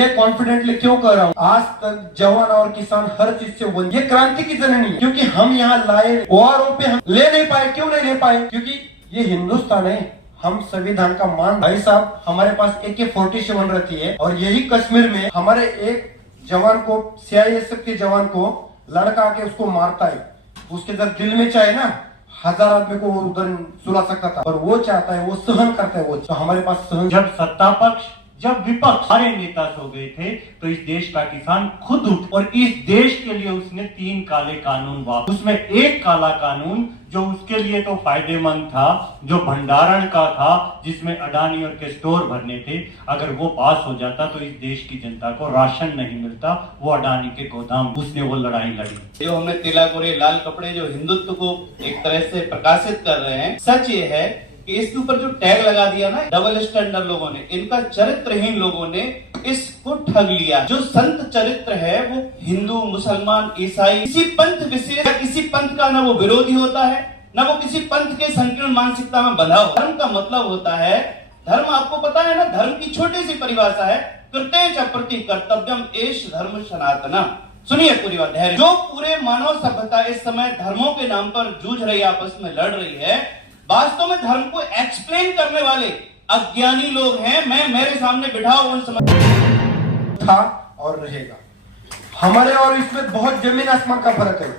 ये कॉन्फिडेंटली क्यों कह रहा हूँ, आज तक जवान और किसान हर चीज से वंचित। ये क्रांति की जननी है, क्योंकि हम यहाँ लाए ओआरओ पे हम ले नहीं पाए। क्यों नहीं ले पाए? क्योंकि ये हिंदुस्तान है, हम संविधान का मान। भाई साहब, हमारे पास AK-47 रहती है और यही कश्मीर में हमारे एक जवान को, CISF के जवान को लड़का आके उसको मारता है। उसके जब दिल में चाहे ना 1000 आदमी को उधर सुला सकता था, पर वो चाहता है, वो सहन करता है। वो तो हमारे पास सहन। जब सत्ता पक्ष, जब विपक्ष सारे नेता सो गए थे, तो इस देश का किसान खुद उठ और इस देश के लिए उसने 3 काले कानून वापस। उसमें एक काला कानून जो उसके लिए तो फायदेमंद था, जो भंडारण का था, जिसमें अडानी और के स्टोर भरने थे, अगर वो पास हो जाता तो इस देश की जनता को राशन नहीं मिलता, वो अडानी के गोदाम। उसने वो लड़ाई लड़ी। जो हमने तिलक और ये लाल कपड़े जो हिंदुत्व को एक तरह से प्रकाशित कर रहे हैं, सच ये है कि इसके ऊपर जो टैग लगा दिया ना डबल स्टैंडर्ड लोगों ने, इनका चरित्रहीन लोगों ने इसको ठग लिया। जो संत चरित्र है वो हिंदू, मुसलमान, ईसाई, किसी पंथ विशेष, किसी पंथ का ना वो विरोधी होता है, ना वो किसी पंथ के संकीर्ण मानसिकता में बंधा हो। धर्म का मतलब होता है, धर्म आपको पता है ना, धर्म की छोटी सी परिभाषा है, कृते च प्रति कर्तव्यम एष धर्म सनातना। सुनिए पूरी बात है। जो पूरे मानव सभ्यता इस समय धर्मों के नाम पर जूझ रही, आपस में लड़ रही है, वास्तव में धर्म को एक्सप्लेन करने वाले अज्ञानी लोग हैं। मैं मेरे सामने बिठाओ उन समझ था और रहेगा। हमारे और इसमें बहुत जमीन आसमान का फर्क है।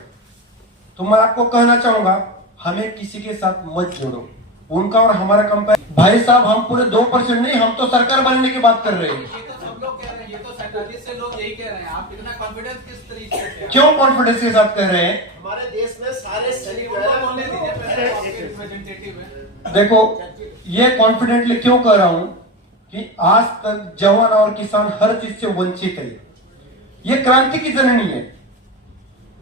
तो मैं आपको कहना चाहूंगा, हमें किसी के साथ मत जोड़ो। उनका और हमारा कंपेयर। भाई साहब, हम पूरे 2% नहीं, हम तो सरकार बनने की बात कर रहे हैं। ये तो सब लोग कह रहे हैं, ये तो 47 से लोग यही कह रहे हैं। आप इतना कॉन्फिडेंस किस तरीके से? क्यों कॉन्फिडेंस के साथ कह रहे हैं? हमारे देश में सारे सैनिक बोलने दीजिए, पहले आपके रिप्रेजेंटेटिव है। देखो, ये कॉन्फिडेंटली क्यों कह रहा हूं कि आज तक जवान और किसान हर चीज से वंचित है। ये क्रांति की जननी है,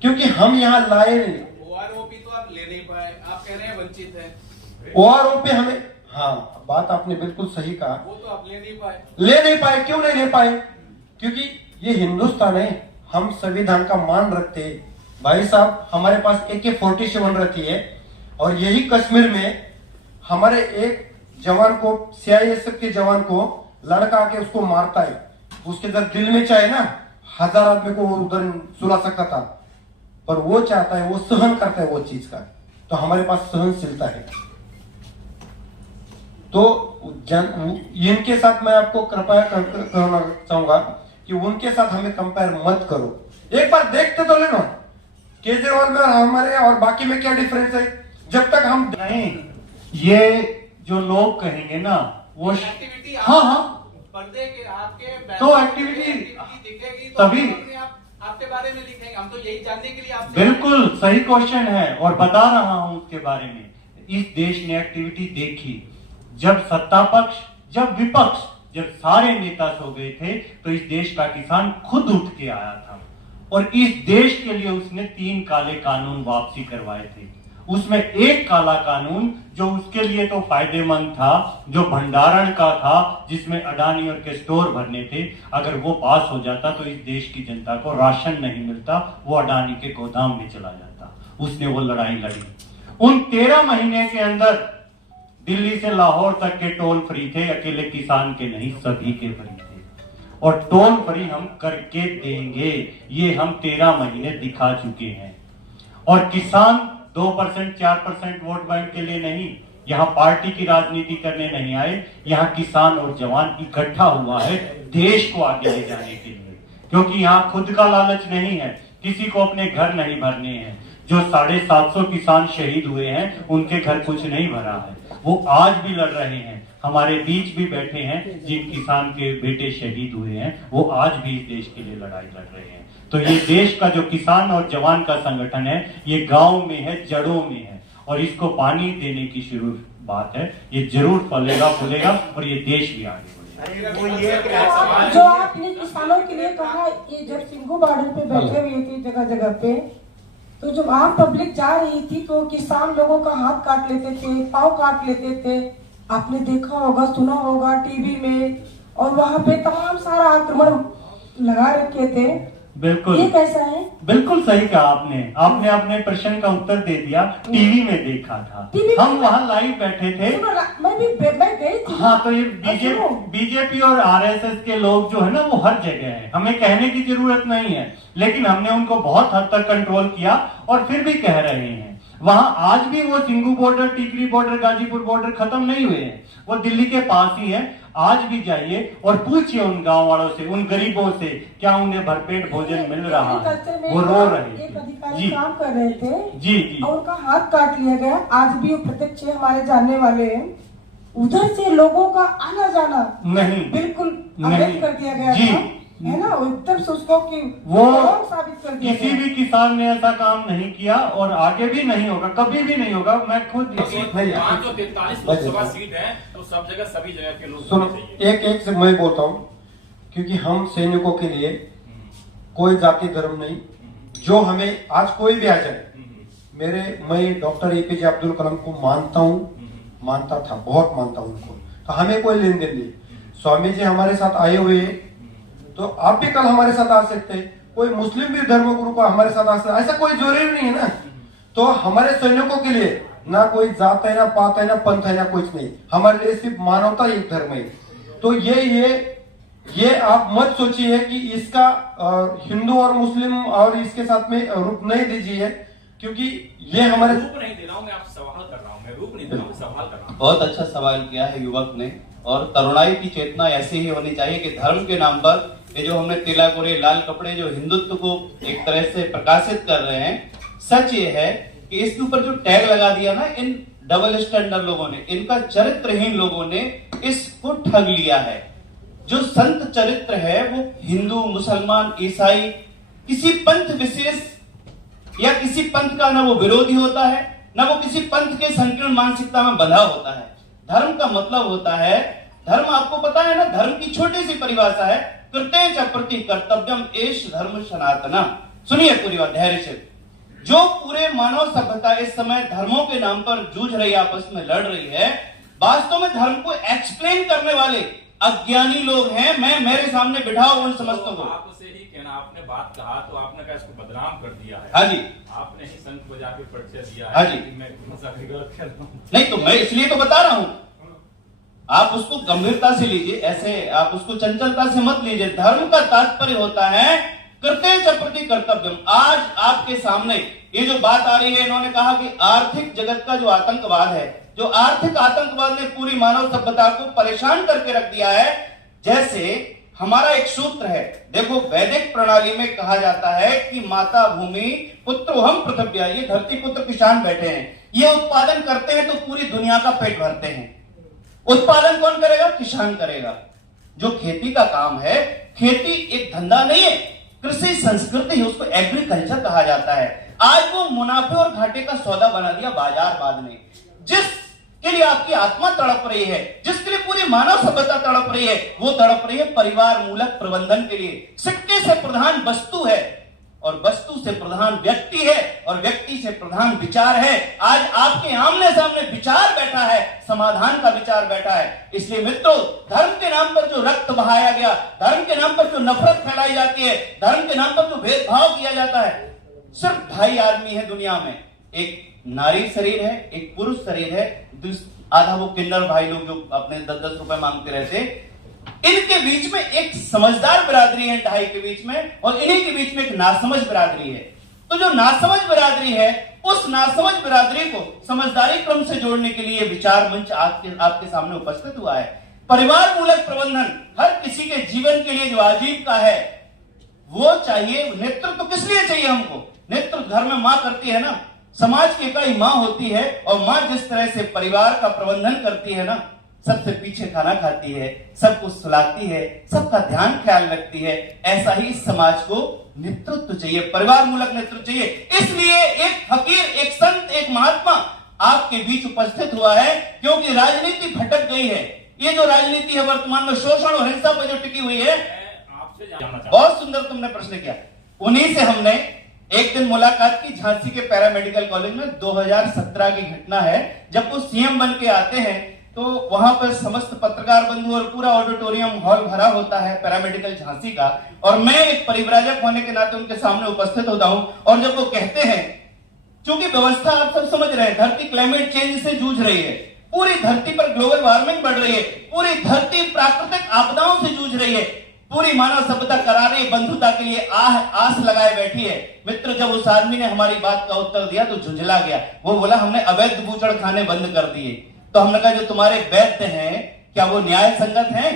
क्योंकि हम यहाँ लाए नहीं। ओआरओपी तो आप ले नहीं पाए, आप कह रहे हैं वंचित है। ओआरओ पे हमें, हाँ, बात आपने बिल्कुल सही कहा, वो तो आप ले नहीं पाए। ले नहीं पाए। क्यों नहीं ले पाए? क्योंकि ये हिंदुस्तान है, हम संविधान का मान रखते हैं। भाई साहब, हमारे पास AK-47 रहती है और यही कश्मीर में हमारे एक जवान को, CISF के जवान को लड़का आके उसको मारता है। उसके जब दिल में चाहे ना 1000 आदमी को उधर सुला सकता था, पर वो चाहता है, वो सहन करता है वो चीज का। तो हमारे पास सहनशीलता है। तो इनके साथ मैं आपको कृपया कहना चाहूंगा कि उनके साथ हमें कंपेयर मत करो। एक बार देखते तो लेना केजरीवाल में और हमारे और बाकी में क्या डिफरेंस है। जब तक हम नहीं, ये जो लोग कहेंगे ना वो एक्टिविटी, हाँ, पर्दे के आपके तो एक्टिविटी दिखेगी तभी आपके बारे में लिखेंगे। हम तो यही जानने के लिए आप बिल्कुल सही क्वेश्चन है और बता रहा हूं उसके बारे में। इस देश ने एक्टिविटी देखी, जब सत्ता पक्ष, जब विपक्ष, जब सारे नेता सो गए थे, तो इस देश का किसान खुद उठ के आया था और इस देश के लिए उसने 3 काले कानून वापसी करवाए थे। उसमें एक काला कानून जो उसके लिए तो फायदेमंद था, जो भंडारण का था, जिसमें अडानी और के स्टोर भरने थे, अगर वो पास हो जाता तो इस देश की जनता को राशन नहीं मिलता, वो अडानी के गोदाम में चला जाता। उसने वो लड़ाई लड़ी। उन 13 महीने के अंदर दिल्ली से लाहौर तक के टोल फ्री थे, अकेले किसान के नहीं, सभी के फ्री थे। और टोल फ्री हम करके देंगे, ये हम 13 महीने दिखा चुके हैं। और किसान 2%, 4% वोट बैंक के लिए नहीं, यहाँ पार्टी की राजनीति करने नहीं आए, यहाँ किसान और जवान इकट्ठा हुआ है देश को आगे ले जाने के लिए। क्योंकि यहाँ खुद का लालच नहीं है, किसी को अपने घर नहीं भरने हैं। जो 750 किसान शहीद हुए हैं, उनके घर कुछ नहीं भरा है, वो आज भी लड़ रहे हैं। हमारे बीच भी बैठे हैं जिन किसान के बेटे शहीद हुए हैं, वो आज भी इस देश के लिए लड़ाई लड़ रहे हैं। तो ये देश का जो किसान और जवान का संगठन है, ये गांव में है, जड़ों में है, और इसको पानी देने की शुरू बात है। ये जरूर फलेगा फूलेगा और ये देश भी आगे बढ़ेगा। जो आपने किसानों के लिए कहा, ये जब सिंघू बॉर्डर पे बैठे हुए थे जगह जगह पे, तो जब आम पब्लिक जा रही थी तो किसान लोगों का हाथ काट लेते थे, पाँव काट लेते थे। आपने देखा होगा, सुना होगा टीवी में, और वहां पे तमाम सारा आक्रमण लगा रखे थे। बिल्कुल ये कैसा है? बिल्कुल सही कहा आपने। आपने अपने प्रश्न का उत्तर दे दिया। टीवी में देखा था, टीवी में हम वहाँ लाइव बैठे थे। मैं गई थी। हाँ, तो ये बीजेपी और आरएसएस के लोग जो है ना, वो हर जगह है, हमें कहने की जरूरत नहीं है, लेकिन हमने उनको बहुत हद तक कंट्रोल किया और फिर भी कह रहे हैं। वहां आज भी वो Singhu border, Tikri border, Ghazipur border खत्म नहीं हुए हैं, वो दिल्ली के पास ही है। आज भी जाइए और पूछिए उन गांव वालों से, उन गरीबों से, क्या उन्हें भरपेट भोजन मिल रहा है? वो रो रहे एक थे। अधिकारी जी काम कर रहे थे जी जी। और उनका हाथ काट लिया गया। आज भी वो प्रत्यक्ष हमारे जानने वाले हैं। उधर से लोगों का आना जाना नहीं, बिल्कुल नहीं। अवैध कर दिया गया जी। था, है ना? वो एकदम से उसको कि वो गलत साबित कर दिया किसी गया। भी किसान ने ऐसा काम नहीं किया और आगे भी नहीं होगा, कभी भी नहीं होगा। मैं खुद नहीं, वहाँ जो 43 लोकसभा सीट है तो सब जगह सभी जगह के लोग सुनो, होने चाहिए। एक एक से मैं बोलता हूँ, क्योंकि हम सैनिकों के लिए कोई जाति धर्म नहीं। जो हमें आज कोई भी आ जाए, मैं डॉक्टर एपीजे अब्दुल कलाम को मानता हूँ, मानता था, बहुत मानता हूँ उनको, तो हमें कोई लेन देन नहीं। स्वामी जी हमारे साथ आए हुए हैं, तो आप भी कल हमारे साथ आ सकते हैं। कोई मुस्लिम भी धर्म गुरु को हमारे साथ आ सकते, ऐसा कोई जरूरी नहीं है ना। तो हमारे सैनिकों के लिए ना कोई जात है, ना पात है, ना पंथ है, ना कुछ नहीं। हमारे लिए सिर्फ मानवता एक धर्म है। तो ये आप मत सोचिए कि इसका हिंदू और मुस्लिम और इसके साथ में रूप नहीं दीजिए, क्योंकि ये हमारे रूप नहीं दे रहा हूँ, मैं आपसे सवाल कर रहा हूँ। मैं रूप नहीं दे रहा हूँ, सवाल कर रहा हूँ। बहुत अच्छा सवाल किया है युवक ने, और करुणाई की चेतना ऐसी ही होनी चाहिए कि धर्म के नाम पर ये जो हमने तिलक और ये लाल कपड़े जो हिंदुत्व को एक तरह से प्रकाशित कर रहे हैं, सच ये है कि इसके ऊपर जो टैग लगा दिया ना इन डबल स्टैंडर्ड लोगों ने, इनका चरित्रहीन लोगों ने इसको ठग लिया है। जो संत चरित्र है वो हिंदू, मुसलमान, ईसाई, किसी पंथ विशेष या किसी पंथ का ना वो विरोधी होता है, ना वो किसी पंथ के संकीर्ण मानसिकता में बंधा होता है। धर्म का मतलब होता है, धर्म आपको पता है ना, धर्म की छोटी सी परिभाषा है, कृते च प्रति कर्तव्यम एष धर्म सनातना। सुनिए पूरी बात धैर्य से। जो पूरे मानव सभ्यता इस समय धर्मों के नाम पर जूझ रही, आपस में लड़ रही है, वास्तव में धर्म को एक्सप्लेन करने वाले अज्ञानी लोग हैं। मेरे सामने बिठाओ उन समस्तों को। आपसे ही कहना, आपने बात कहा तो आपने कहा इसको बदनाम कर दिया है। हाँ जी, आपने ही संत बजा के परिचय दिया है। हाँ जी। कि मैं मजाक गलत कर रहा हूँ। नहीं तो मैं इसलिए तो बता रहा हूं, आप उसको गंभीरता से लीजिए, ऐसे आप उसको चंचलता से मत लीजिए। धर्म का तात्पर्य होता है कृते च प्रति कर्तव्यम। आज आपके सामने ये जो बात आ रही है, इन्होंने कहा कि आर्थिक जगत का जो आतंकवाद है, जो आर्थिक आतंकवाद ने पूरी मानव सभ्यता को परेशान करके रख दिया है। जैसे हमारा एक सूत्र है, देखो वैदिक प्रणाली में कहा जाता है कि माता भूमि पुत्रोहम पृथ्व्या, ये धरती पुत्र किसान बैठे हैं, ये उत्पादन करते हैं तो पूरी दुनिया का पेट भरते हैं। उत्पादन कौन करेगा? किसान करेगा। जो खेती का काम है, खेती एक धंधा नहीं है, कृषि संस्कृति है, उसको एग्रीकल्चर कहा जाता है। आज वो मुनाफे और घाटे का सौदा बना दिया बाजारवाद ने। जिसके लिए आपकी आत्मा तड़प रही है, जिसके लिए पूरी मानव सभ्यता तड़प रही है, वो तड़प रही है परिवार मूलक प्रबंधन के लिए। सिक्के से प्रधान वस्तु है और वस्तु से प्रधान व्यक्ति है और व्यक्ति से प्रधान विचार है। आज आपके आमने सामने विचार बैठा है, समाधान का विचार बैठा है। इसलिए मित्रों, धर्म के नाम पर जो रक्त बहाया गया, धर्म के नाम पर जो नफरत फैलाई जाती है, धर्म के नाम पर जो भेदभाव किया जाता है, सिर्फ ढाई आदमी है दुनिया में। एक नारी शरीर है, एक पुरुष शरीर है, आधा वो किन्नर भाई लोग जो अपने 10-10 रुपए मांगते रहते। इनके बीच में एक समझदार बिरादरी है, ढाई के बीच में, और इन्हीं के बीच में एक नासमझ बिरादरी है। तो जो नासमझ बिरादरी है, उस नासमझ बिरादरी को समझदारी क्रम से जोड़ने के लिए विचार मंच आपके सामने उपस्थित हुआ है। परिवार मूलक प्रबंधन हर किसी के जीवन के लिए जो आजीविका है वो चाहिए। नेतृत्व किस लिए चाहिए हमको? नेतृत्व घर में मां करती है ना, समाज की इकाई मां होती है, और मां जिस तरह से परिवार का प्रबंधन करती है ना, सबसे पीछे खाना खाती है, सबको सुलाती है, सबका ध्यान ख्याल रखती है, ऐसा ही समाज को नेतृत्व चाहिए, परिवार मूलक नेतृत्व चाहिए। इसलिए एक फकीर, एक संत, एक महात्मा आपके बीच उपस्थित हुआ है, क्योंकि राजनीति भटक गई है। ये जो राजनीति है वर्तमान में शोषण और हिंसा पर जो टिकी हुई है। आपसे जानना चाहता हूं। बहुत सुंदर तुमने प्रश्न किया। उन्हीं से हमने एक दिन मुलाकात की झांसी के पैरामेडिकल कॉलेज में। 2017 की घटना है, जब वो सीएम बन के आते हैं तो वहां पर समस्त पत्रकार बंधु और पूरा ऑडिटोरियम हॉल भरा होता है पैरामेडिकल झांसी का, और मैं एक परिव्राजक होने के नाते उनके सामने उपस्थित होता हूं, और जब वो कहते हैं, क्योंकि व्यवस्था आप सब समझ रहे हैं, धरती क्लाइमेट चेंज से जूझ रही है, पूरी धरती पर ग्लोबल वार्मिंग बढ़ रही है, पूरी धरती प्राकृतिक आपदाओं से जूझ रही है, पूरी मानव सभ्यता करारी बंधुता के लिए आस लगाए बैठी है। मित्र, जब उस आदमी ने हमारी बात का उत्तर दिया तो झुंझला गया। वो बोला हमने अवैध बूचड़ खाने बंद कर दिए। तो हमने कहा जो तुम्हारे वैद्य हैं क्या वो न्याय संगत हैं?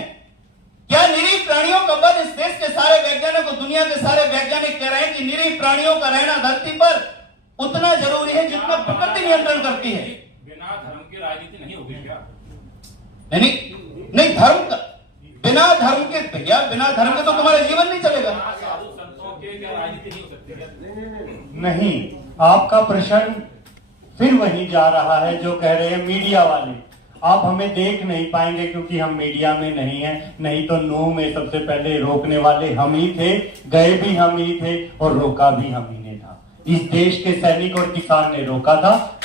क्या निरीह प्राणियों का वध, इस देश के सारे वैज्ञानिक, दुनिया के सारे वैज्ञानिक कह रहे हैं कि निरीह प्राणियों का रहना धरती पर उतना जरूरी है जितना प्रकृति नियंत्रण करती है। बिना धर्म की राजनीति नहीं होगी क्या? नहीं, धर्म का बिना धर्म के, भैया बिना धर्म के तो तुम्हारा जीवन नहीं चलेगा। साधु संतों के क्या राजनीति नहीं हो सकती क्या? नहीं, आपका प्रश्न फिर वहीं जा रहा है जो कह रहे हैं मीडिया वाले। आप हमें देख नहीं पाएंगे क्योंकि हम मीडिया में नहीं हैं, नहीं तो नूह में सबसे पहले रोकने वाले हम ही थे, गए भी हम ही थे और रोका भी हम ही ने था। इस देश के सैनिक और किसान ने रोका था।